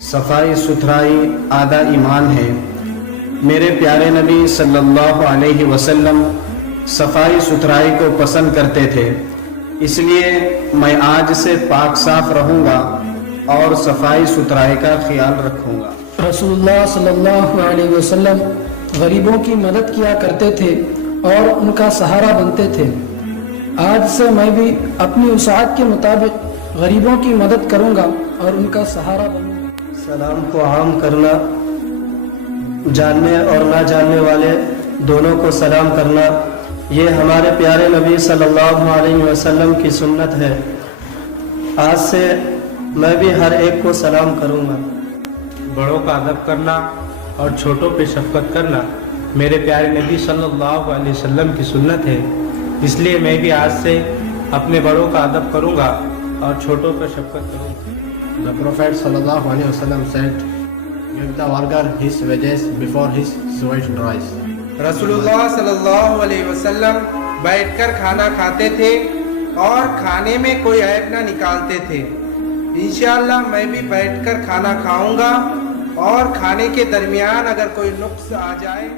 صفائی ستھرائی آدھا ایمان ہے۔ میرے پیارے نبی صلی اللہ علیہ وسلم صفائی ستھرائی کو پسند کرتے تھے، اس لیے میں آج سے پاک صاف رہوں گا اور صفائی ستھرائی کا خیال رکھوں گا۔ رسول اللہ صلی اللہ علیہ وسلم غریبوں کی مدد کیا کرتے تھے اور ان کا سہارا بنتے تھے۔ آج سے میں بھی اپنی وسعت کے مطابق غریبوں کی مدد کروں گا اور ان کا سہارا بنوں گا۔ سلام کو عام کرنا، جاننے اور نہ جاننے والے دونوں کو سلام کرنا، یہ ہمارے پیارے نبی صلی اللہ علیہ وسلم کی سنت ہے۔ آج سے میں بھی ہر ایک کو سلام کروں گا۔ بڑوں کا ادب کرنا اور چھوٹوں پہ شفقت کرنا میرے پیارے نبی صلی اللہ علیہ وسلم کی سنت ہے، اس لیے میں بھی آج سے اپنے بڑوں کا ادب کروں گا اور چھوٹوں پہ شفقت کروں گا۔ The Prophet sallallahu alaihi wasallam said, "Give the worker his wages before his sweat dries." رسول اللہ صلی اللہ علیہ وسلم بیٹھ کر کھانا کھاتے تھے اور کھانے میں کوئی عیب نہ نکالتے تھے۔ انشاءاللہ میں بھی بیٹھ کر کھانا کھاؤں گا اور کھانے کے درمیان اگر کوئی نقص آ جائے